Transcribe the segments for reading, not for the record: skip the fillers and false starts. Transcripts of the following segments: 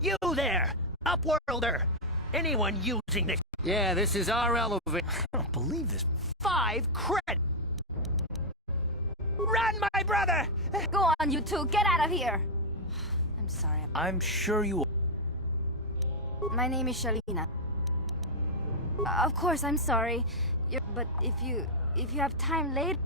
You there! Upworlder! Anyone using this? Yeah, this is our elevator. I don't believe this. 5 cred! Run, my brother! Go on, you two, get out of here! I'm sorry. I'm sure you... My name is Shalina. Of course, I'm sorry. But if you have time later...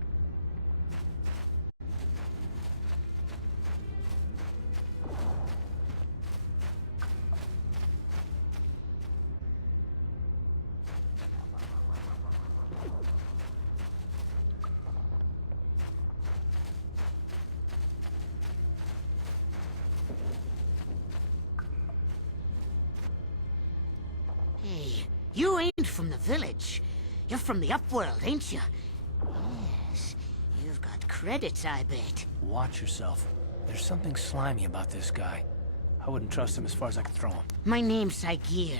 Hey, you ain't from the village. You're from the Upworld, ain't you? Yes, you've got credits, I bet. Watch yourself. There's something slimy about this guy. I wouldn't trust him as far as I could throw him. My name's Saigir.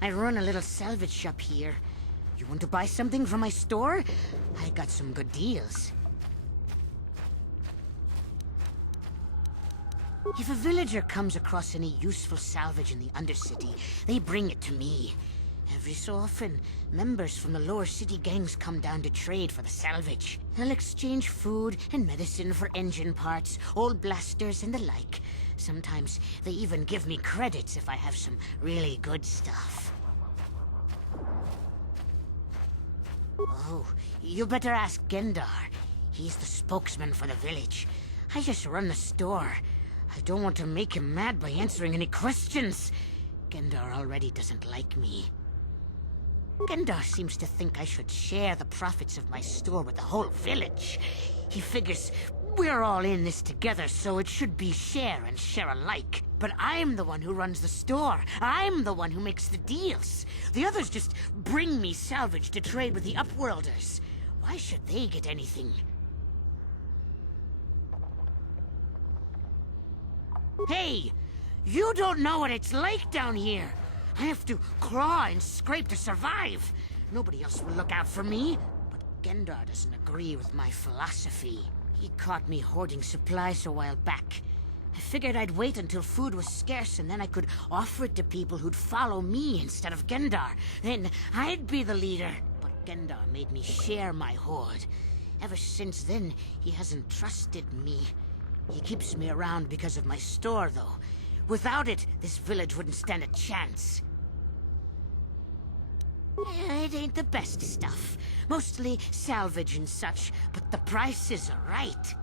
I run a little salvage shop here. You want to buy something from my store? I got some good deals. If a villager comes across any useful salvage in the Undercity, they bring it to me. Every so often, members from the lower city gangs come down to trade for the salvage. They'll exchange food and medicine for engine parts, old blasters and the like. Sometimes they even give me credits if I have some really good stuff. Oh, you better ask Gendar. He's the spokesman for the village. I just run the store. I don't want to make him mad by answering any questions. Gendar already doesn't like me. Gendar seems to think I should share the profits of my store with the whole village. He figures we're all in this together, so it should be share and share alike. But I'm the one who runs the store. I'm the one who makes the deals. The others just bring me salvage to trade with the Upworlders. Why should they get anything? Hey! You don't know what it's like down here! I have to claw and scrape to survive! Nobody else will look out for me! But Gendar doesn't agree with my philosophy. He caught me hoarding supplies a while back. I figured I'd wait until food was scarce and then I could offer it to people who'd follow me instead of Gendar. Then I'd be the leader. But Gendar made me share my hoard. Ever since then, he hasn't trusted me. He keeps me around because of my store, though. Without it, this village wouldn't stand a chance. It ain't the best stuff. Mostly salvage and such, but the prices are right.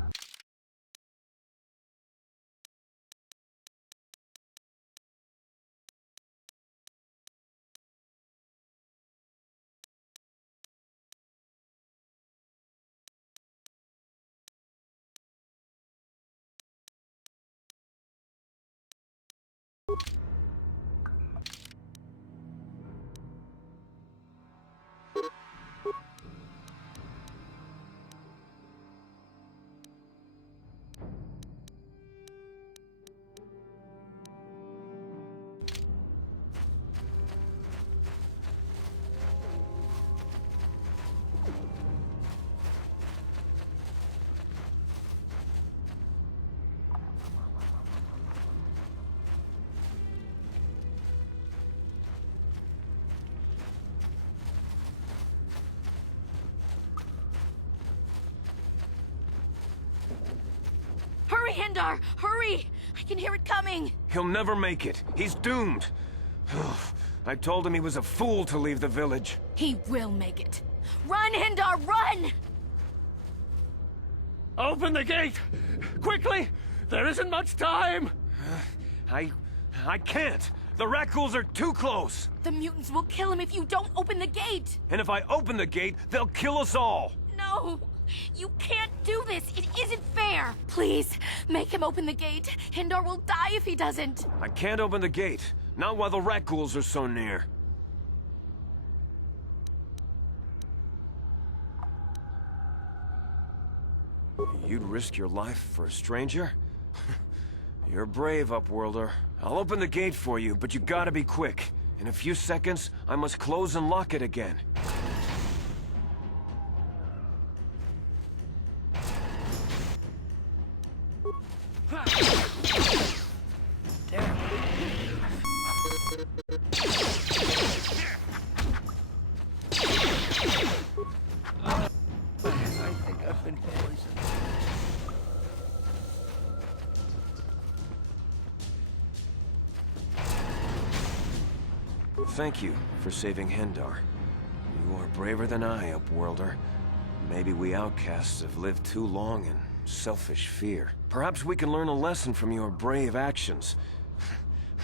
Hurry, Hendar! Hurry! I can hear it coming! He'll never make it. He's doomed. I told him he was a fool to leave the village. He will make it. Run, Hendar, run! Open the gate! Quickly! There isn't much time! I can't. The rat ghouls are too close. The mutants will kill him if you don't open the gate! And if I open the gate, they'll kill us all. No! You can't do this! It isn't fair! Please, make him open the gate. Hendar will die if he doesn't. I can't open the gate. Not while the rat ghouls are so near. You'd risk your life for a stranger? You're brave, Upworlder. I'll open the gate for you, but you gotta be quick. In a few seconds, I must close and lock it again. Damn. been poisoned. Thank you for saving Hendar. You are braver than I, Upworlder. Maybe we outcasts have lived too long in selfish fear. Perhaps we can learn a lesson from your brave actions.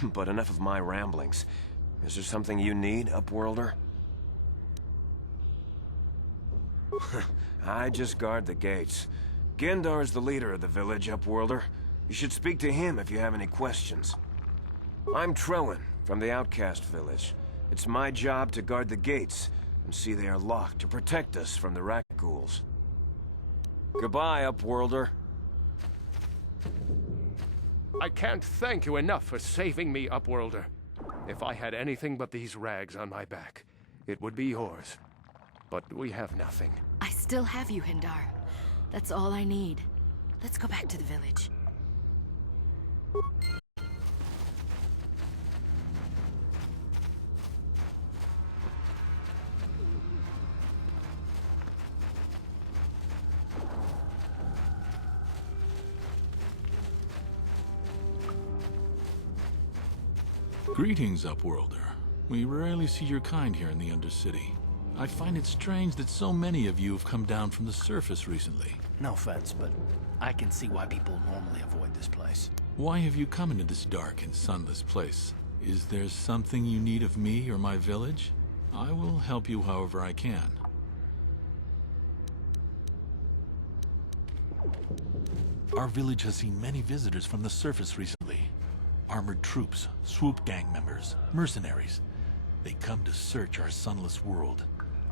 But enough of my ramblings. Is there something you need, Upworlder? I just guard the gates. Gendar's the leader of the village, Upworlder. You should speak to him if you have any questions. I'm Trellin, from the Outcast Village. It's my job to guard the gates, and see they are locked to protect us from the rat ghouls. Goodbye, Upworlder. I can't thank you enough for saving me, Upworlder. If I had anything but these rags on my back, it would be yours. But we have nothing. I still have you, Hindar. That's all I need. Let's go back to the village. Greetings, Upworlder. We rarely see your kind here in the Undercity. I find it strange that so many of you have come down from the surface recently. No offense, but I can see why people normally avoid this place. Why have you come into this dark and sunless place? Is there something you need of me or my village? I will help you however I can. Our village has seen many visitors from the surface recently. Armored troops, swoop gang members, mercenaries. They come to search our sunless world.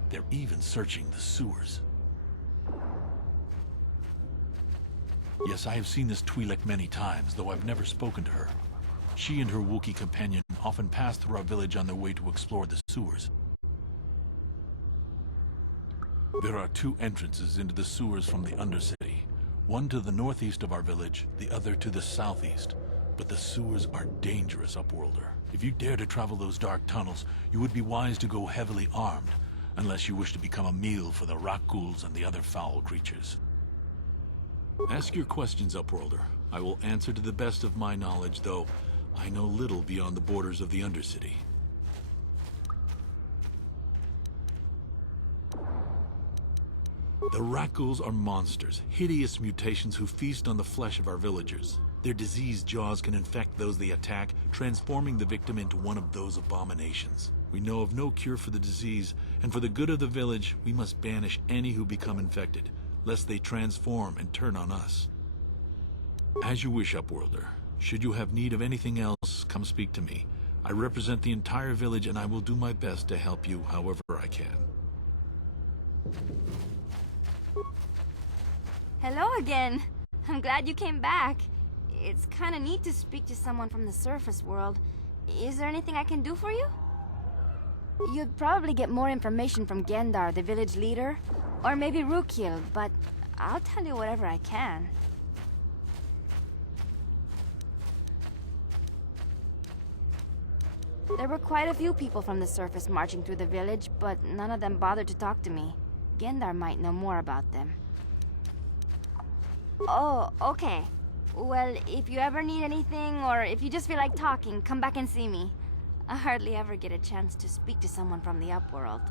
They're even searching the sewers. Yes, I have seen this Twi'lek many times, though I've never spoken to her. She and her Wookiee companion often pass through our village on their way to explore the sewers. There are two entrances into the sewers from the Undercity. One to the northeast of our village, the other to the southeast. But the sewers are dangerous, Upworlder. If you dare to travel those dark tunnels, you would be wise to go heavily armed, unless you wish to become a meal for the rock ghouls and the other foul creatures. Ask your questions, Upworlder. I will answer to the best of my knowledge, though I know little beyond the borders of the Undercity. The rat ghouls are monsters, hideous mutations who feast on the flesh of our villagers. Their diseased jaws can infect those they attack, transforming the victim into one of those abominations. We know of no cure for the disease, and for the good of the village, we must banish any who become infected, lest they transform and turn on us. As you wish, Upworlder. Should you have need of anything else, come speak to me. I represent the entire village, and I will do my best to help you however I can. Hello again. I'm glad you came back. It's kind of neat to speak to someone from the surface world. Is there anything I can do for you? You'd probably get more information from Gendar, the village leader, or maybe Rukil, but I'll tell you whatever I can. There were quite a few people from the surface marching through the village, but none of them bothered to talk to me. Gendar might know more about them. Oh, okay. Well, if you ever need anything, or if you just feel like talking, come back and see me. I hardly ever get a chance to speak to someone from the Upworld.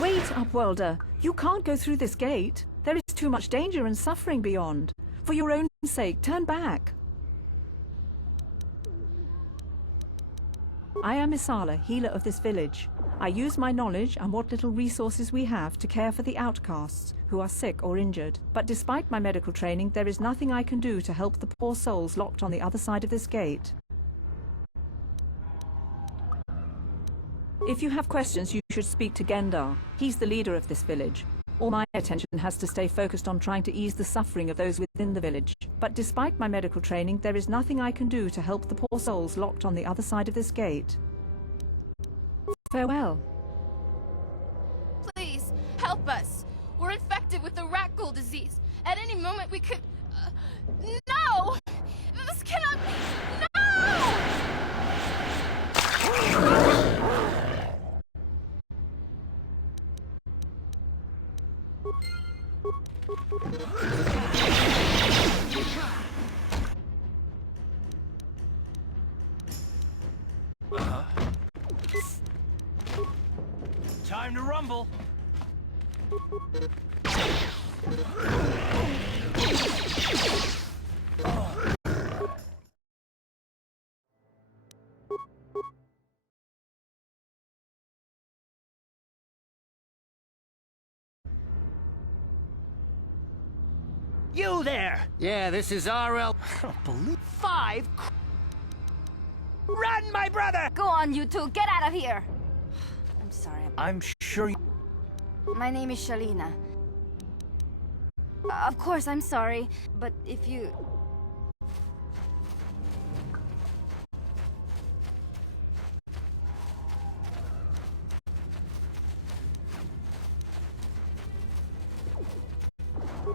Wait, Upworlder. You can't go through this gate. There is too much danger and suffering beyond. For your own sake, turn back. I am Isala, healer of this village. I use my knowledge and what little resources we have to care for the outcasts who are sick or injured. But despite my medical training, there is nothing I can do to help the poor souls locked on the other side of this gate. If you have questions, you should speak to Gendar. He's the leader of this village. All my attention has to stay focused on trying to ease the suffering of those within the village. But despite my medical training, there is nothing I can do to help the poor souls locked on the other side of this gate. Farewell. Please, help us. We're infected with the rat ghoul disease. At any moment we could... No! This cannot be... No! Time to rumble. You there! Yeah, this is RL. I don't believe... 5. Run, my brother! Go on, you two. Get out of here. I'm sorry. I'm sure you... My name is Shalina. Of course, I'm sorry, but if you...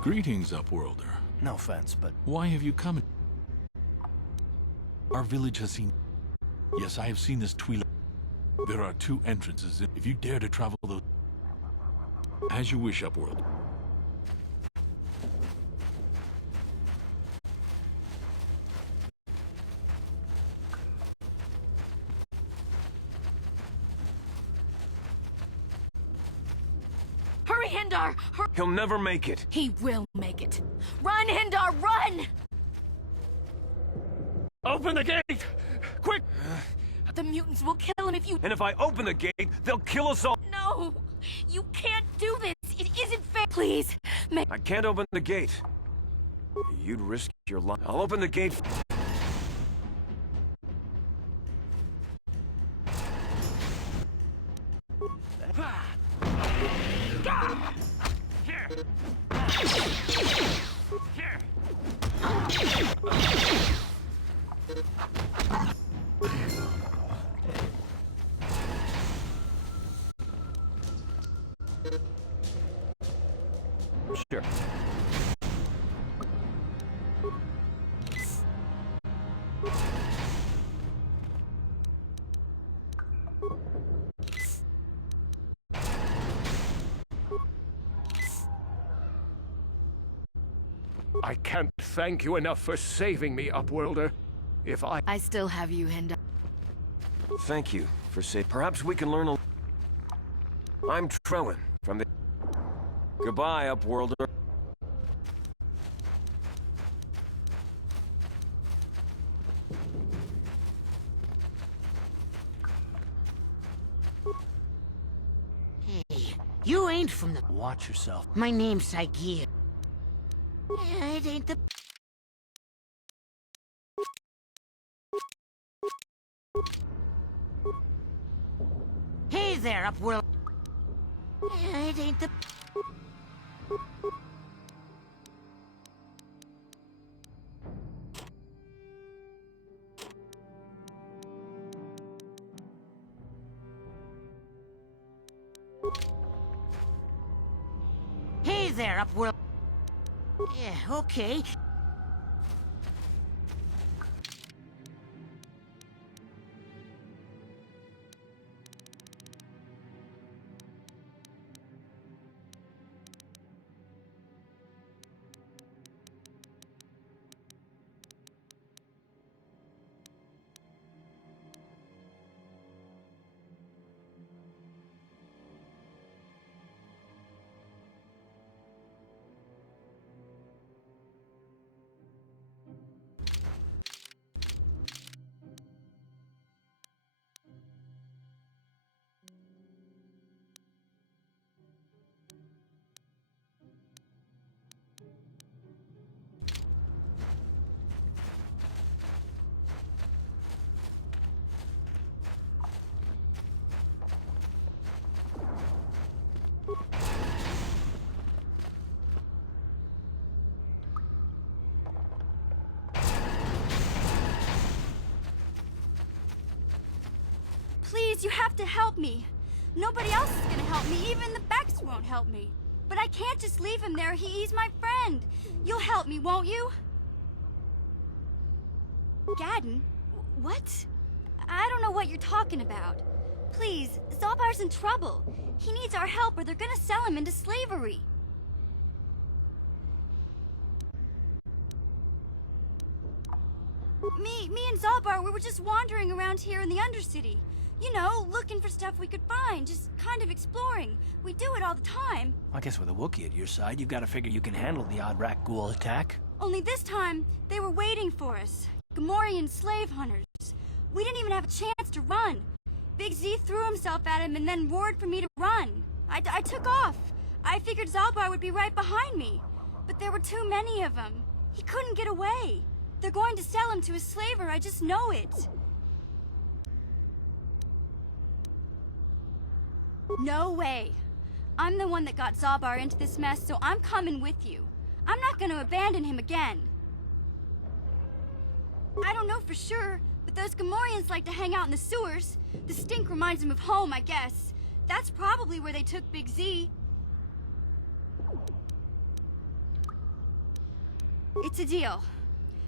Greetings, Upworlder. No offense, but... Why have you come? Our village has seen... Yes, I have seen this Twi'lek. There are 2 entrances. If you dare to travel those... As you wish, Upworld. Hurry, Hindar! He'll never make it. He will make it. Run, Hindar, run! Open the gate! Quick! The mutants will kill him if you... And if I open the gate, they'll kill us all. No! You can't do this! It isn't fair! Please, make... I can't open the gate. You'd risk your life. I'll open the gate. Sure. I can't thank you enough for saving me, Upworlder. If I still have you, Hindar. Thank you for saying. Perhaps we can learn a... I'm Trellin from the... Goodbye, Upworlder. Hey, you ain't from the... Watch yourself. My name's Saigir. Yeah, it ain't the... Hey there, Upworld. Yeah, it ain't the... Hey there, Upworld. Yeah, okay. Please, you have to help me. Nobody else is gonna help me. Even the Becks won't help me. But I can't just leave him there. He's my friend. You'll help me, won't you? Gadden? What? I don't know what you're talking about. Please, Zalbar's in trouble. He needs our help or they're gonna sell him into slavery. Me and Zalbar, we were just wandering around here in the Undercity. You know, looking for stuff we could find, just kind of exploring. We do it all the time. I guess with a Wookiee at your side, you've got to figure you can handle the odd rat ghoul attack. Only this time, they were waiting for us. Gamorrean slave hunters. We didn't even have a chance to run. Big Z threw himself at him and then roared for me to run. I took off. I figured Zalbar would be right behind me. But there were too many of them. He couldn't get away. They're going to sell him to a slaver, I just know it. No way. I'm the one that got Zalbar into this mess, so I'm coming with you. I'm not going to abandon him again. I don't know for sure, but those Gamorreans like to hang out in the sewers. The stink reminds them of home, I guess. That's probably where they took Big Z. It's a deal.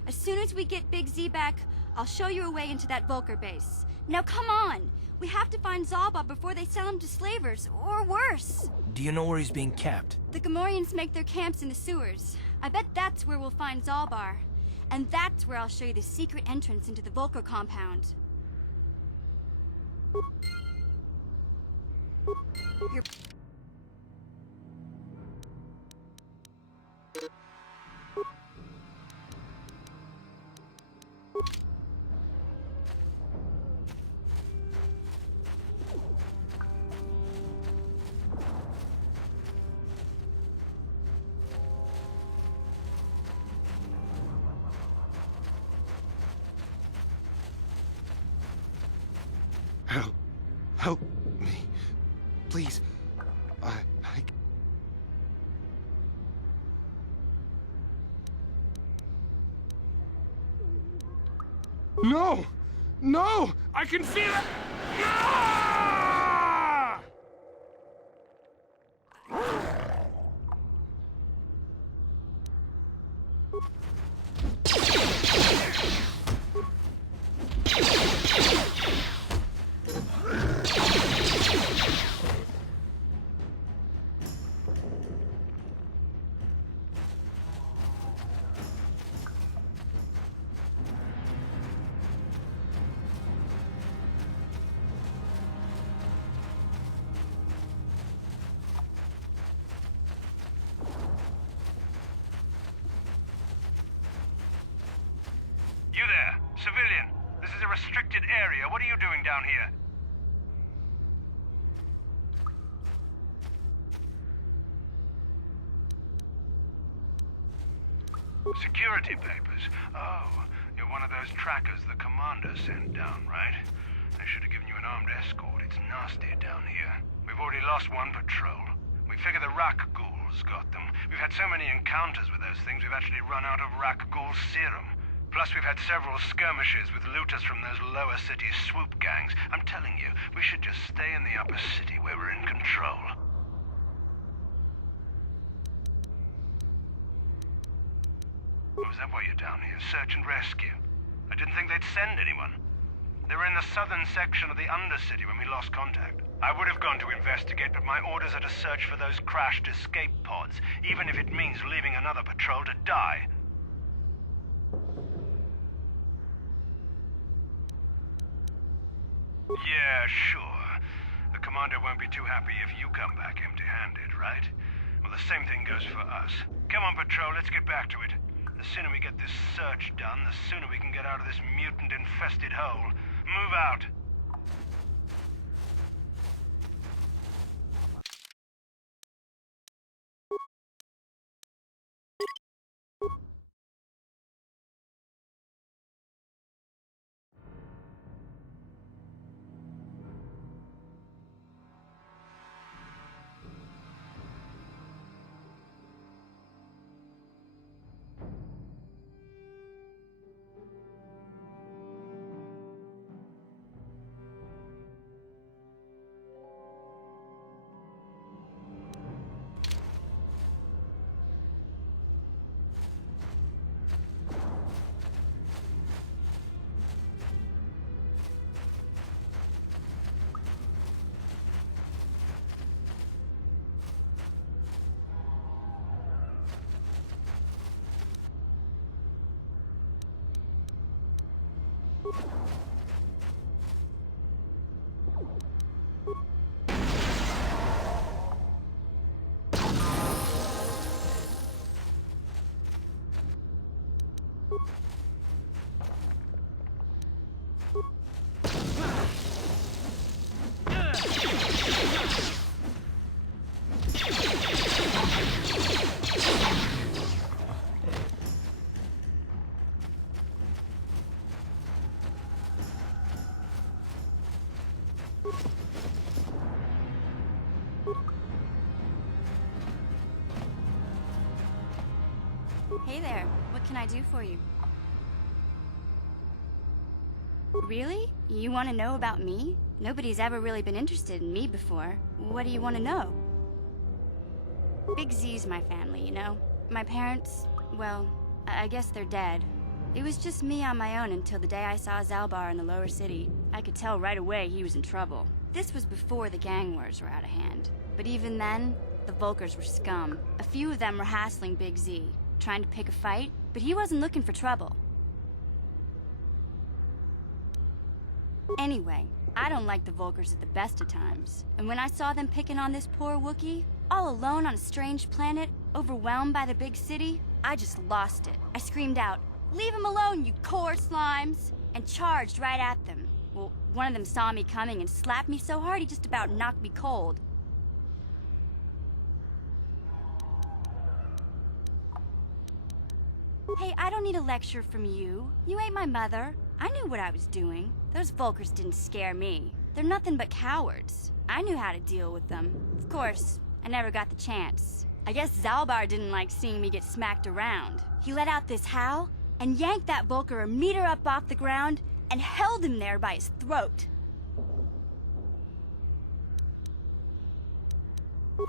As soon as we get Big Z back, I'll show you a way into that Vulcar base. Now come on! We have to find Zalbar before they sell him to slavers, or worse. Do you know where he's being kept? The Gamorreans make their camps in the sewers. I bet that's where we'll find Zalbar. And that's where I'll show you the secret entrance into the Vulcar compound. You're... Help me. Please. I... No! No! I can feel it! Ah! You there, civilian. This is a restricted area. What are you doing down here? Security papers. Oh, you're one of those trackers the commander sent down, right? They should have given you an armed escort. It's nasty down here. We've already lost one patrol. We figure the Rak ghouls got them. We've had so many encounters with those things, we've actually run out of Rak ghoul serum. Plus, we've had several skirmishes with looters from those lower city swoop gangs. I'm telling you, we should just stay in the upper city where we're in control. Oh, is that why you're down here? Search and rescue? I didn't think they'd send anyone. They were in the southern section of the Undercity when we lost contact. I would have gone to investigate, but my orders are to search for those crashed escape pods, even if it means leaving another patrol to die. Yeah, sure. The commander won't be too happy if you come back empty-handed, right? Well, the same thing goes for us. Come on, patrol, let's get back to it. The sooner we get this search done, the sooner we can get out of this mutant-infested hole. Move out! Hey there, what can I do for you? Really? You want to know about me? Nobody's ever really been interested in me before. What do you want to know? Big Z's my family, you know? My parents, well, I guess they're dead. It was just me on my own until the day I saw Zalbar in the lower city. I could tell right away he was in trouble. This was before the gang wars were out of hand. But even then, the Volkers were scum. A few of them were hassling Big Z, trying to pick a fight, but he wasn't looking for trouble. Anyway, I don't like the Volkers at the best of times. And when I saw them picking on this poor Wookiee, all alone on a strange planet, overwhelmed by the big city, I just lost it. I screamed out, "Leave him alone, you core slimes!" and charged right at them. Well, one of them saw me coming and slapped me so hard he just about knocked me cold. Hey, I don't need a lecture from you. You ain't my mother. I knew what I was doing. Those Volkers didn't scare me. They're nothing but cowards. I knew how to deal with them. Of course, I never got the chance. I guess Zalbar didn't like seeing me get smacked around. He let out this howl and yanked that Volker a meter up off the ground and held him there by his throat.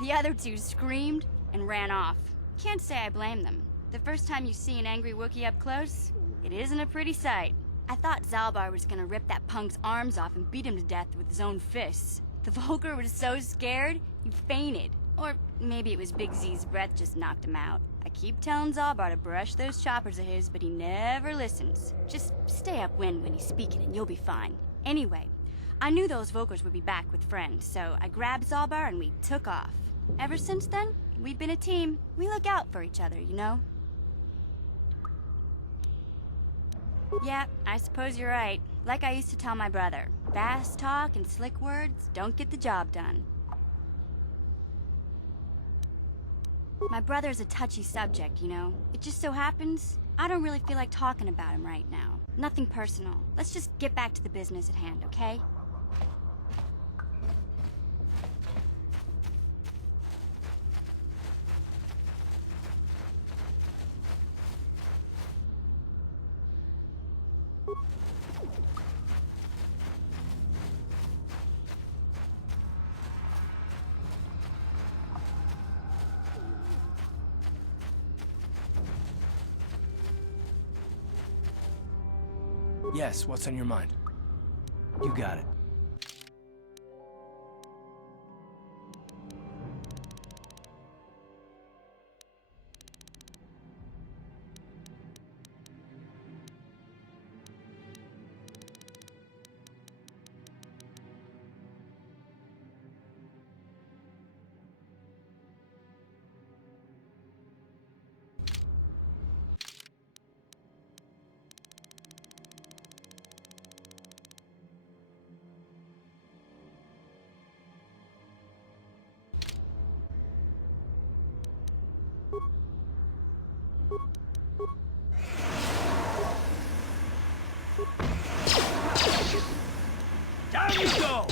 The other two screamed and ran off. Can't say I blame them. The first time you see an angry Wookiee up close, it isn't a pretty sight. I thought Zalbar was gonna rip that punk's arms off and beat him to death with his own fists. The Volker was so scared, he fainted. Or maybe it was Big Z's breath just knocked him out. I keep telling Zalbar to brush those choppers of his, but he never listens. Just stay upwind when he's speaking and you'll be fine. Anyway, I knew those Volkers would be back with friends, so I grabbed Zalbar and we took off. Ever since then, we've been a team. We look out for each other, you know? Yeah, I suppose you're right. Like I used to tell my brother, fast talk and slick words don't get the job done. My brother's a touchy subject, you know? It just so happens, I don't really feel like talking about him right now. Nothing personal. Let's just get back to the business at hand, okay? Yes, what's on your mind? You got it. Down you go!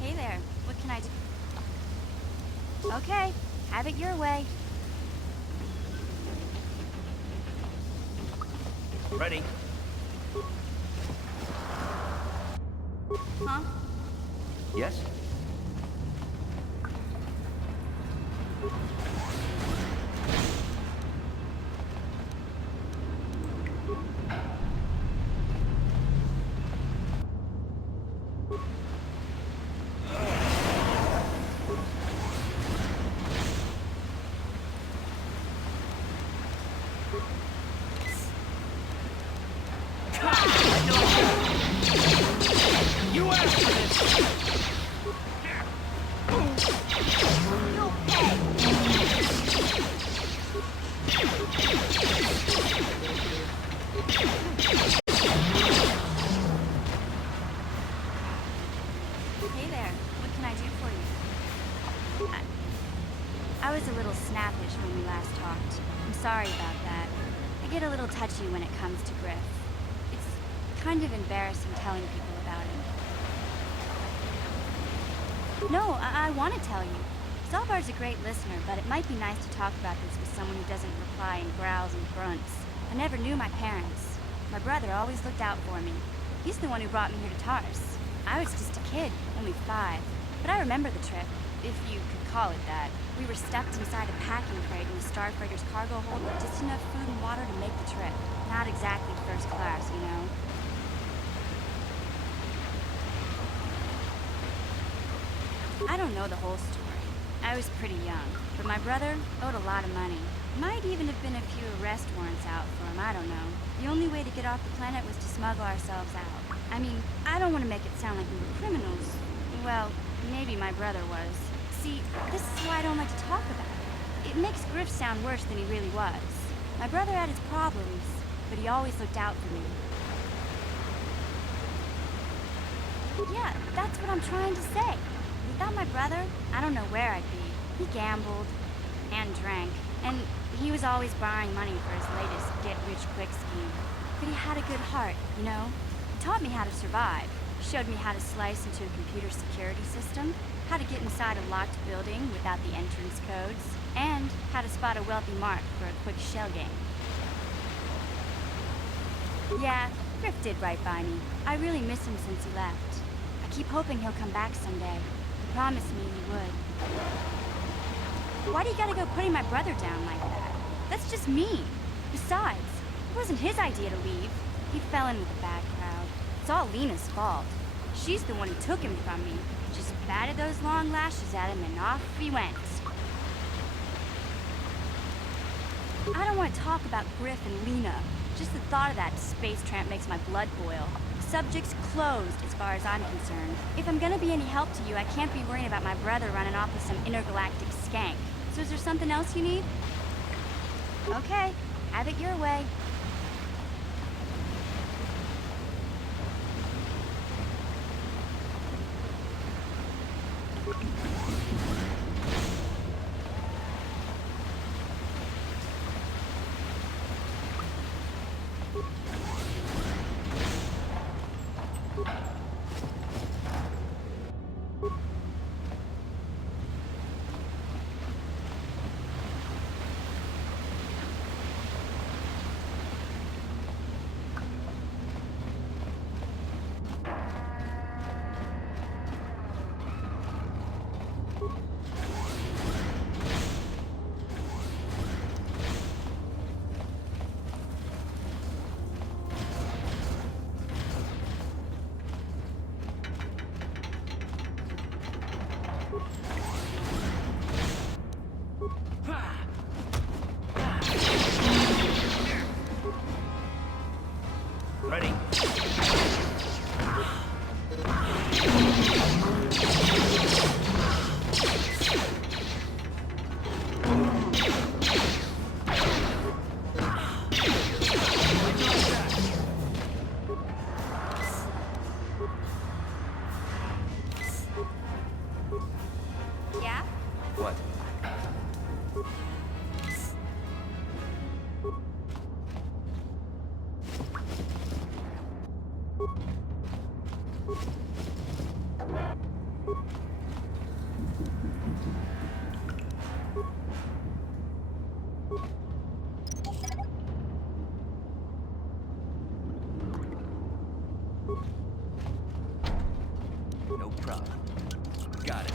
Hey there, what can I do? Okay, have it your way. Ready? Huh? Yes? You asked for this! Hey there, what can I do for you? I was a little snappish when we last talked. I'm sorry about that. I get a little touchy when it comes to Griff. It's kind of embarrassing telling people about him. No, I want to tell you. Zalbar's a great listener, but it might be nice to talk about this with someone who doesn't reply in growls and grunts. I never knew my parents. My brother always looked out for me. He's the one who brought me here to Tars. I was just a kid, only 5. But I remember the trip, if you could call it that. We were stuffed inside a packing crate in the Star Freighter's cargo hold with just enough food and water to make the trip. Not exactly first class, you know. I don't know the whole story. I was pretty young, but my brother owed a lot of money. Might even have been a few arrest warrants out for him, I don't know. The only way to get off the planet was to smuggle ourselves out. I mean, I don't want to make it sound like we were criminals. Well, maybe my brother was. See, this is why I don't like to talk about it. It makes Griff sound worse than he really was. My brother had his problems, but he always looked out for me. Yeah, that's what I'm trying to say. Without my brother, I don't know where I'd be. He gambled and drank, and he was always borrowing money for his latest get-rich-quick scheme. But he had a good heart, you know? He taught me how to survive. Showed me how to slice into a computer security system, how to get inside a locked building without the entrance codes, and how to spot a wealthy mark for a quick shell game. Yeah, Griff did right by me. I really miss him since he left. I keep hoping he'll come back someday. He promised me he would. Why do you gotta go putting my brother down like that? That's just mean. Besides, it wasn't his idea to leave. He fell in with a bad crowd. It's all Lena's fault. She's the one who took him from me. Just batted those long lashes at him and off he went. I don't want to talk about Griff and Lena. Just the thought of that space tramp makes my blood boil. Subject's closed as far as I'm concerned. If I'm gonna be any help to you, I can't be worrying about my brother running off with some intergalactic skank. So is there something else you need? Okay, have it your way. Ready? Yeah? What? No problem. Got it.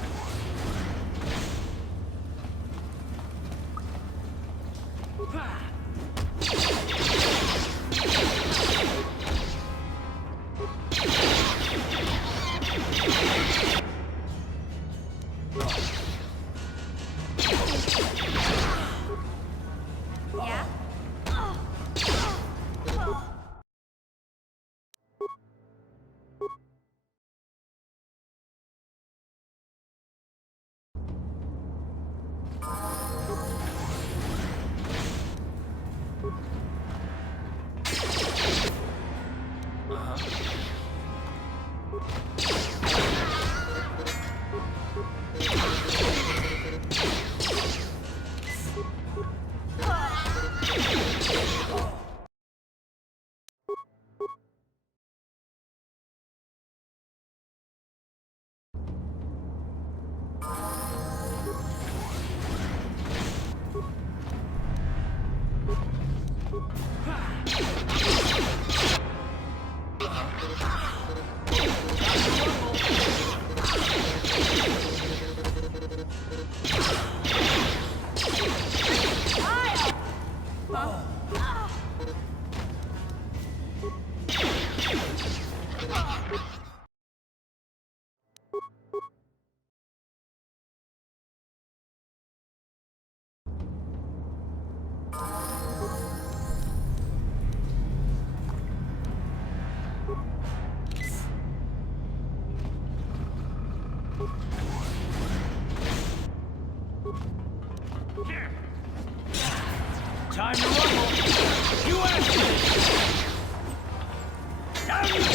Time to rumble! You asked it! Down you go!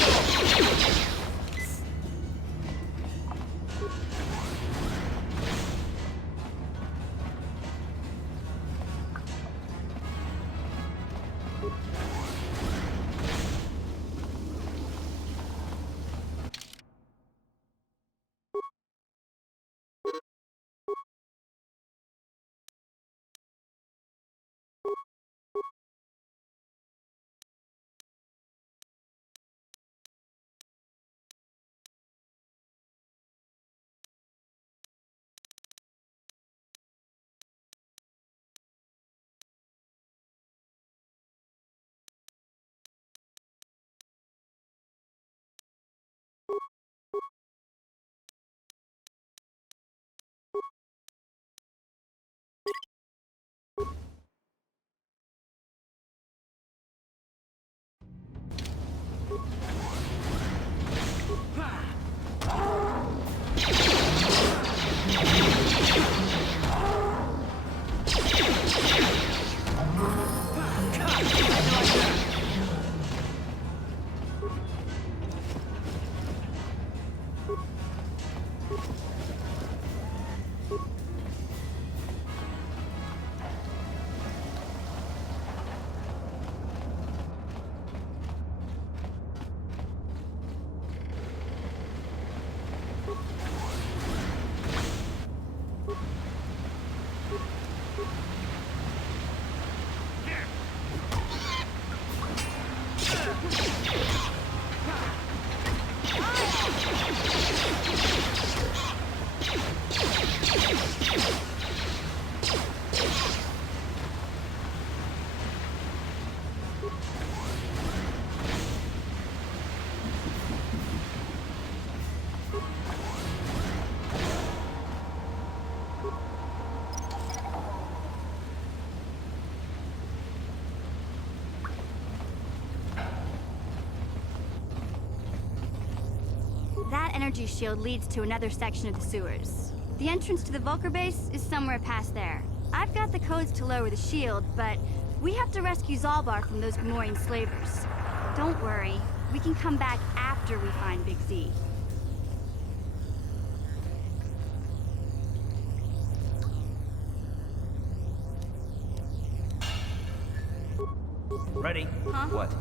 That energy shield leads to another section of the sewers. The entrance to the Vulcar base is somewhere past there. I've got the codes to lower the shield, but we have to rescue Zalbar from those Gamorrean slavers. Don't worry, we can come back after we find Big Z. Ready? Huh? What?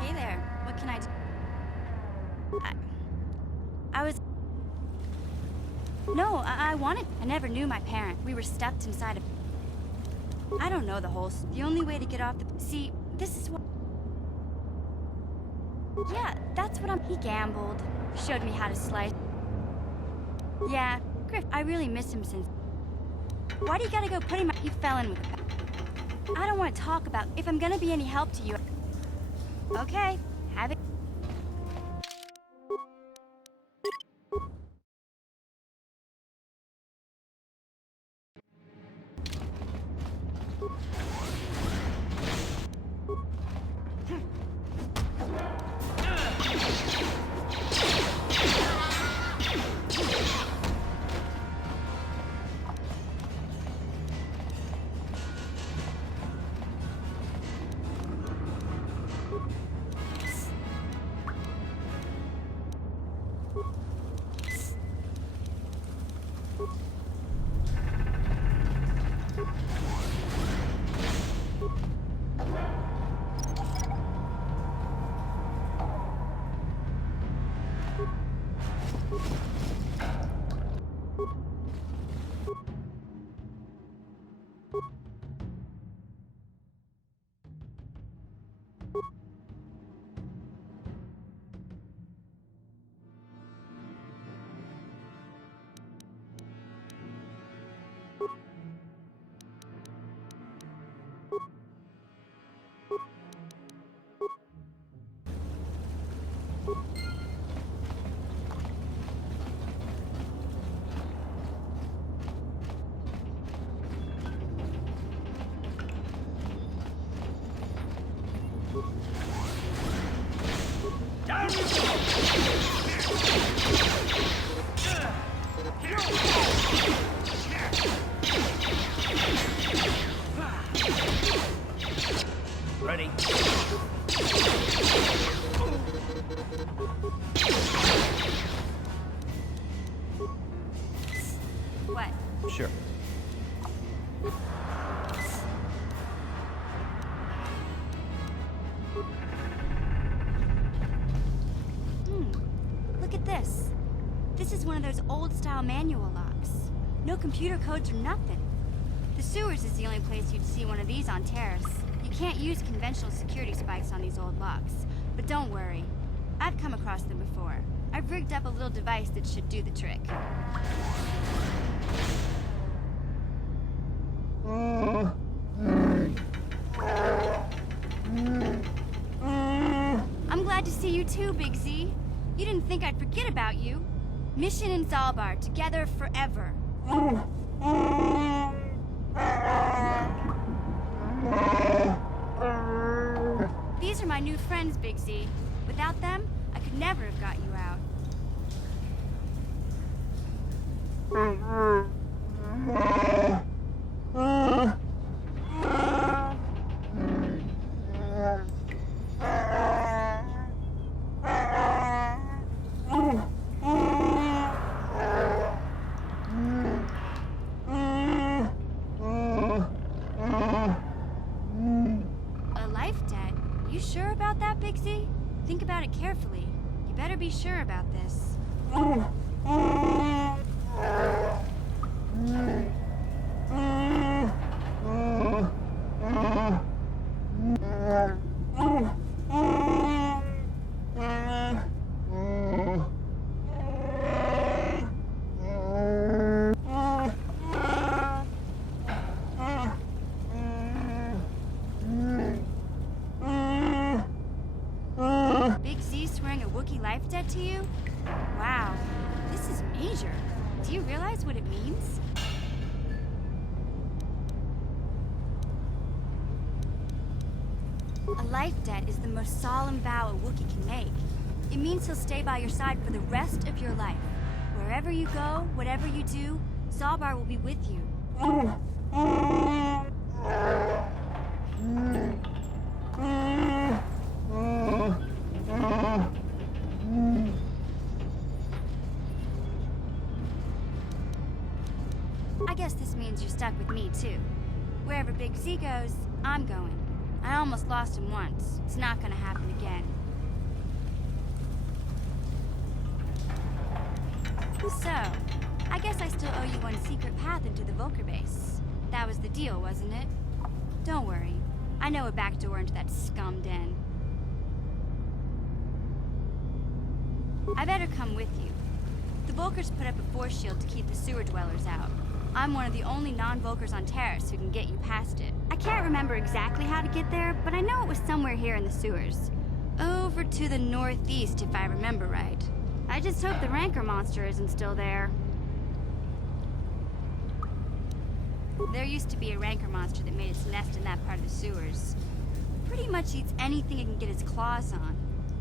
Hey there, what can I do? I was... No, I wanted... I never knew my parent. We were stuffed inside of... I don't know the whole... The only way to get off the... See, this is what... Yeah, that's what I'm... He gambled. Showed me how to slice. Yeah, Griff, I really miss him since... Why do you gotta go put him... He fell in with a... I don't want to talk about... If I'm gonna be any help to you... Okay, have it. Sure. Look at this. This is one of those old-style manual locks. No computer codes or nothing. The sewers is the only place you'd see one of these on Terrace. You can't use conventional security spikes on these old locks. But don't worry. I've come across them before. I've rigged up a little device that should do the trick. I'm glad to see you too, Big Z. You didn't think I'd forget about you. Mission and Zalbar, together forever. These are my new friends, Big Z. Without them, I could never have got you out. A life debt? You sure about that, Big Z? Think about it carefully. You better be sure about this. Big Z swearing a Wookiee life debt to you? Wow, this is major. Do you realize what it means? A life debt is the most solemn vow a Wookiee can make. It means he'll stay by your side for the rest of your life. Wherever you go, whatever you do, Zalbar will be with you. I guess this means you're stuck with me, too. Wherever Big Z goes, I'm going. I almost lost him once. It's not gonna happen again. So, I guess I still owe you one secret path into the Volker base. That was the deal, wasn't it? Don't worry. I know a back door into that scum den. I better come with you. The Volkers put up a force shield to keep the sewer dwellers out. I'm one of the only non-Volkers on Terrace who can get you past it. I can't remember exactly how to get there, but I know it was somewhere here in the sewers. Over to the northeast, if I remember right. I just hope the Rancor monster isn't still there. There used to be a Rancor monster that made its nest in that part of the sewers. Pretty much eats anything it can get its claws on.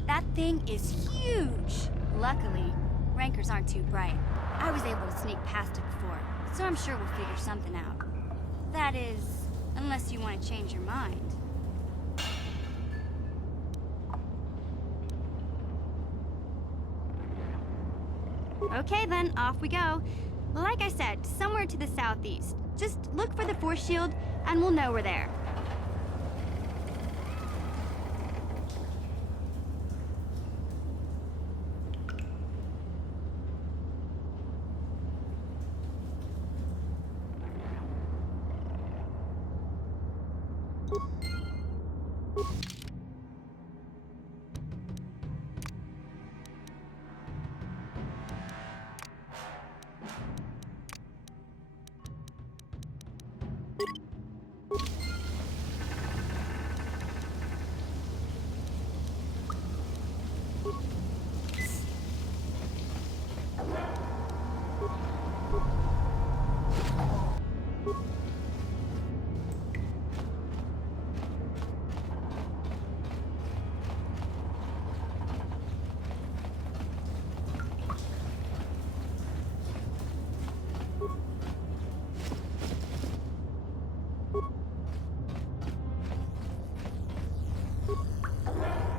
That thing is huge! Luckily, Rancors aren't too bright. I was able to sneak past it before, so I'm sure we'll figure something out. That is, unless you want to change your mind. Okay then, off we go. Like I said, somewhere to the southeast. Just look for the force shield, and we'll know we're there.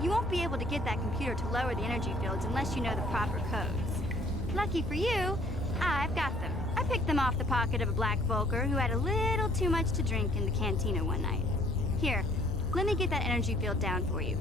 You won't be able to get that computer to lower the energy fields unless you know the proper codes. Lucky for you, I've got them. I I picked them off the pocket of a black Volker who had a little too much to drink in the cantina one night. Here, let me get that energy field down for you.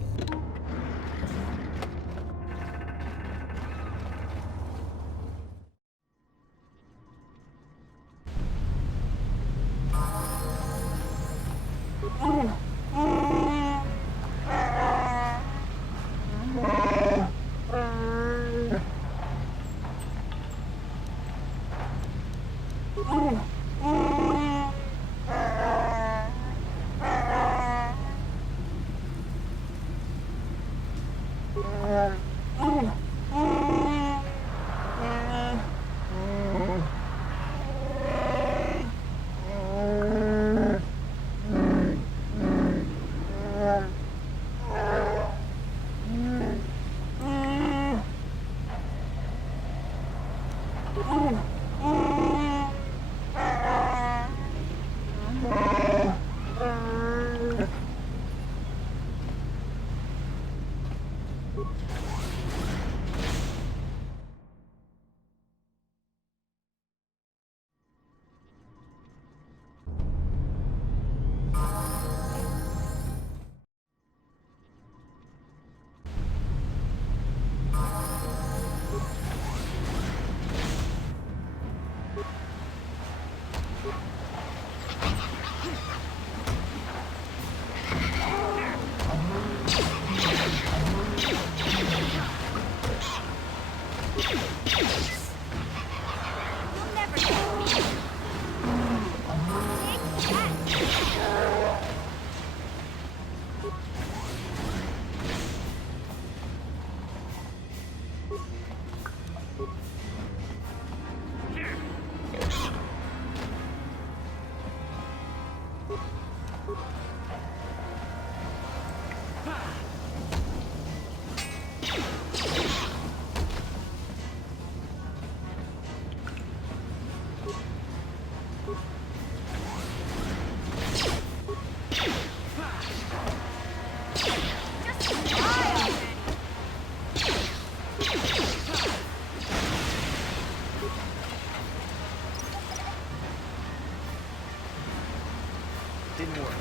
Didn't work.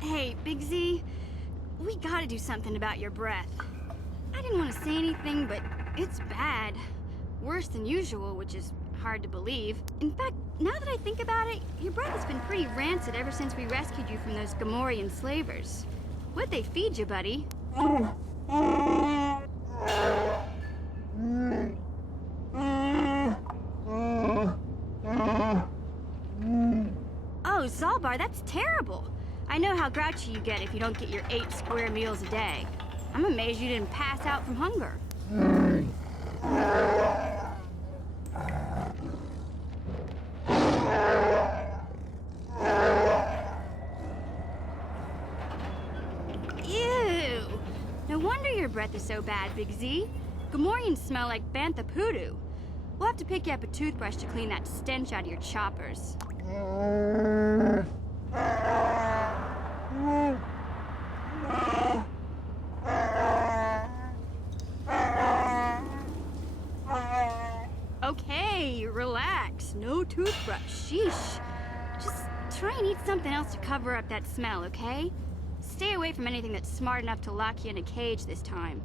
Hey, Big Z, we gotta do something about your breath. I didn't want to say anything, but it's bad. Worse than usual, which is hard to believe. In fact, now that I think about it, your breath has been pretty rancid ever since we rescued you from those Gamorrean slavers. What'd they feed you, buddy? Oh, Zalbar, that's terrible. I know how grouchy you get if you don't get your 8 square meals a day. I'm amazed you didn't pass out from hunger. Ew! No wonder your breath is so bad, Big Z. Gamorreans smell like bantha poodoo. We'll have to pick you up a toothbrush to clean that stench out of your choppers. Okay, relax. No toothbrush. Sheesh. Just try and eat something else to cover up that smell, okay? Stay away from anything that's smart enough to lock you in a cage this time.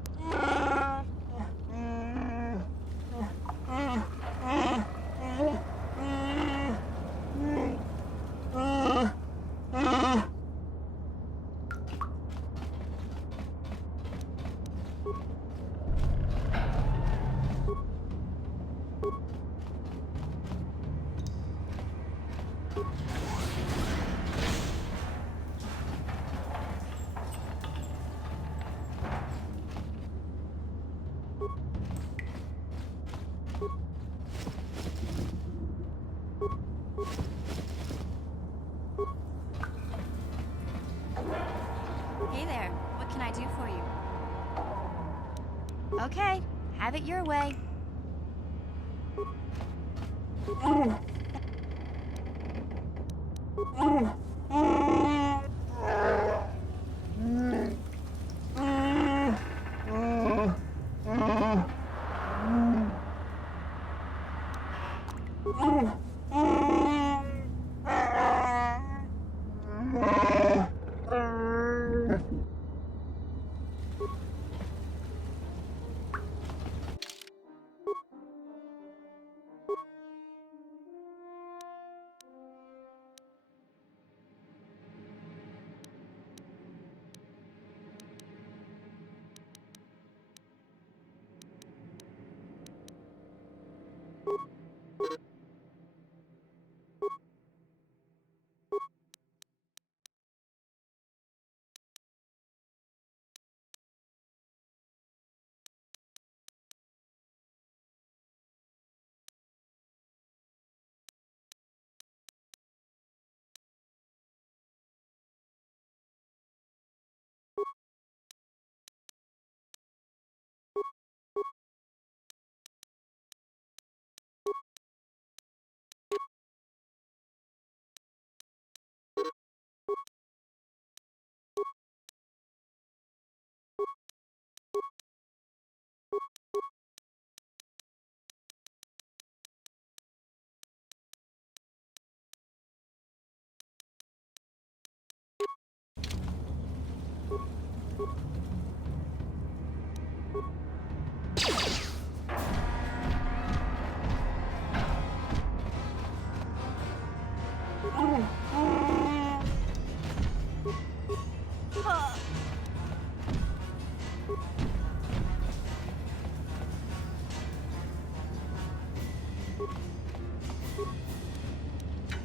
Okay, have it your way.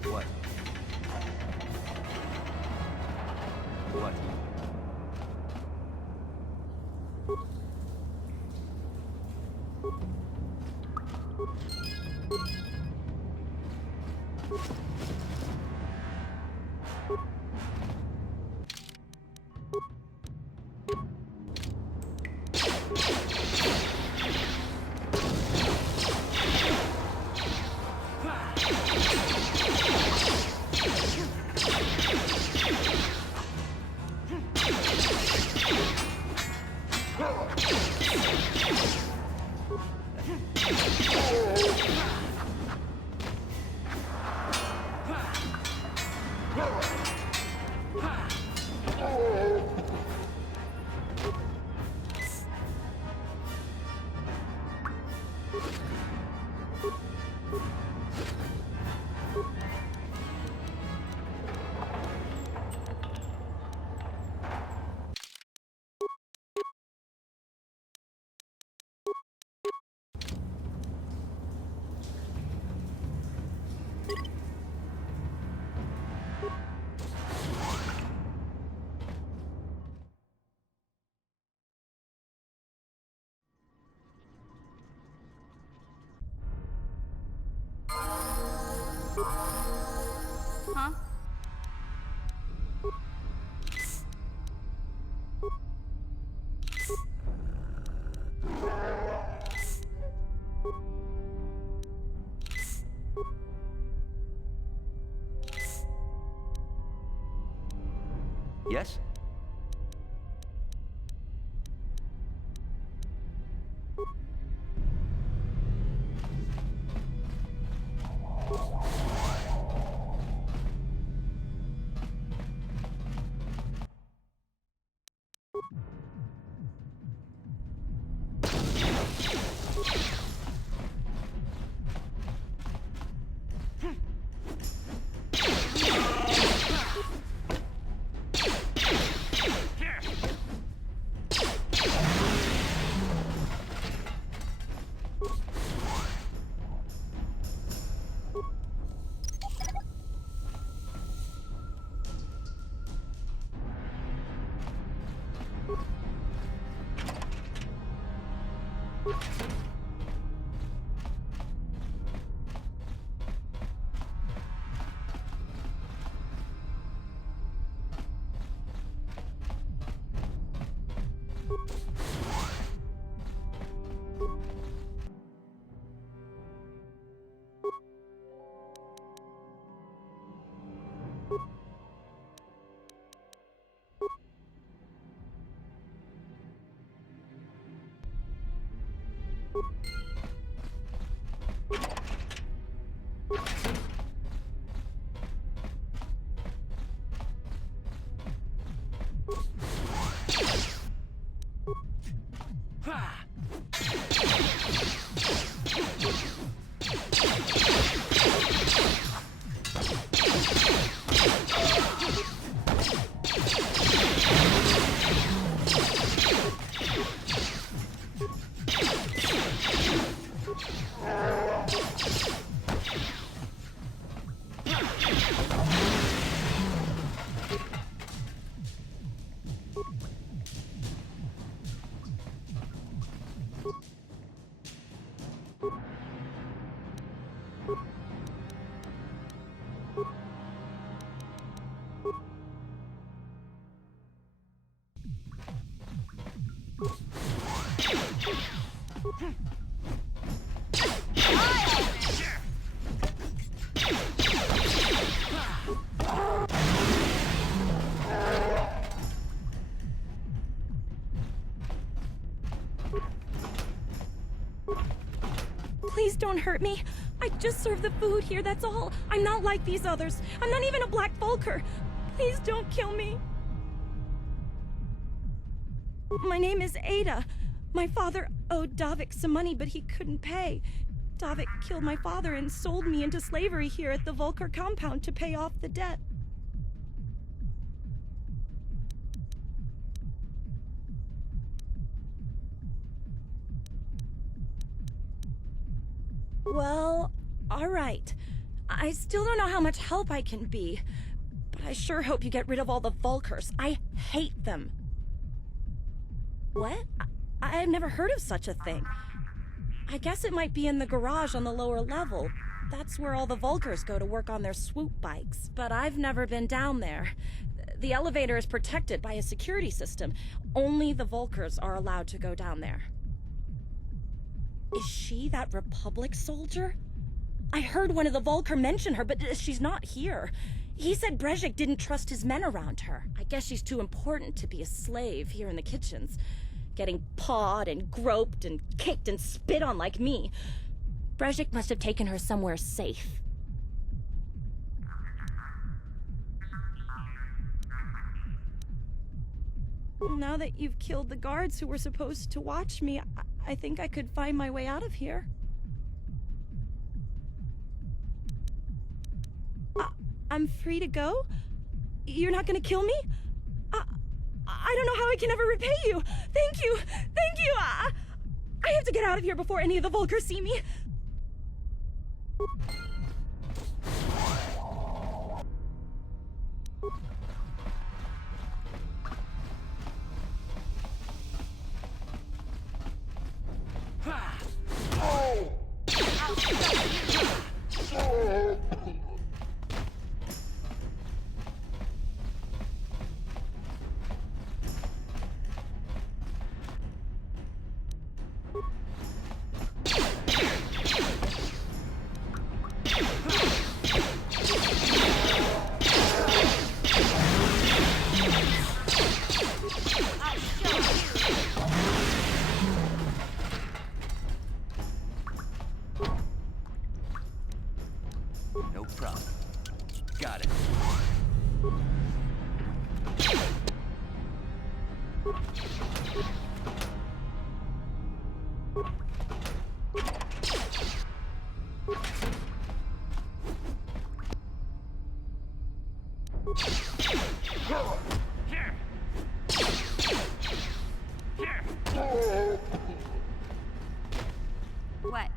What? What? Huh? Yes? Please don't hurt me. I just serve the food here, that's all. I'm not like these others. I'm not even a Black Vulker. Please don't kill me. My name is Ada. My father owed Davik some money, but he couldn't pay. Davik killed my father and sold me into slavery here at the Vulker compound to pay off the debt. Well, all right. I still don't know how much help I can be, but I sure hope you get rid of all the Vulkers. I hate them. What? I've never heard of such a thing. I guess it might be in the garage on the lower level. That's where all the Vulkers go to work on their swoop bikes. But I've never been down there. The elevator is protected by a security system. Only the Vulkers are allowed to go down there. Is she that Republic soldier? I heard one of the Vulker mention her, but she's not here. He said Brezhik didn't trust his men around her. I guess she's too important to be a slave here in the kitchens. Getting pawed and groped and kicked and spit on like me. Brezhik must have taken her somewhere safe. Now that you've killed the guards who were supposed to watch me, I think I could find my way out of here. I'm free to go? You're not gonna kill me? I don't know how I can ever repay you. Thank you. Thank you. I have to get out of here before any of the Vulkers see me. No problem. Got it. What?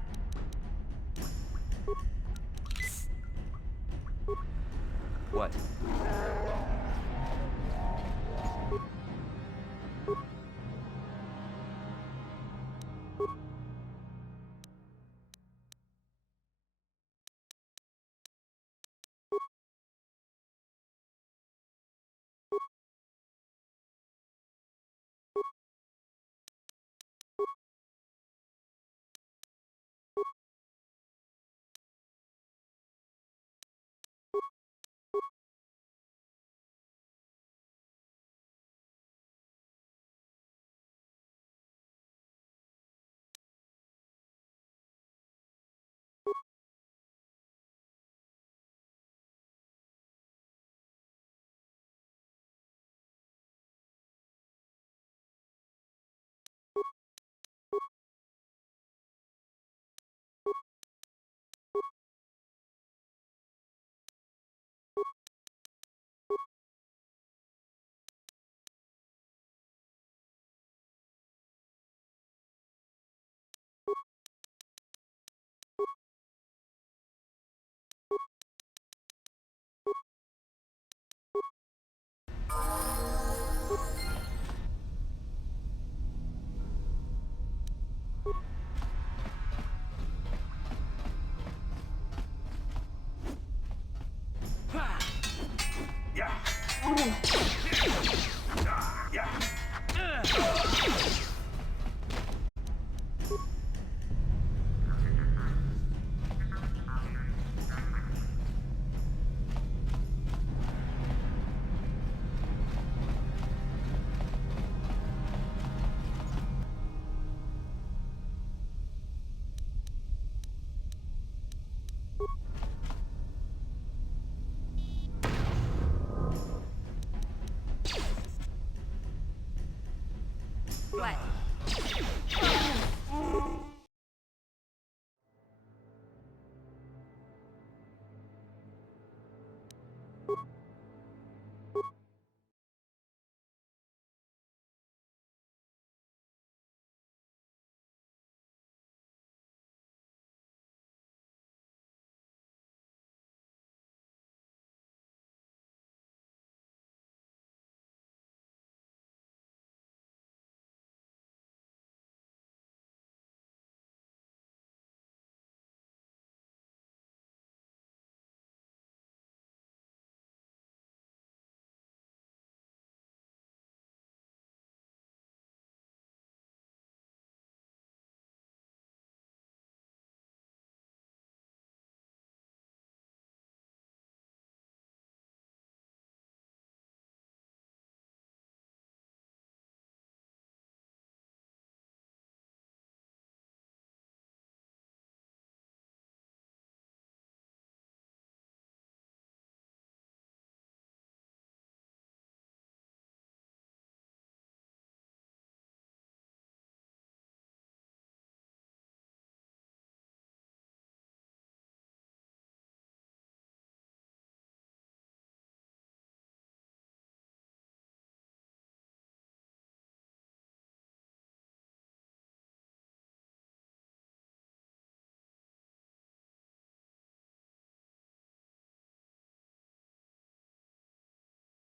What?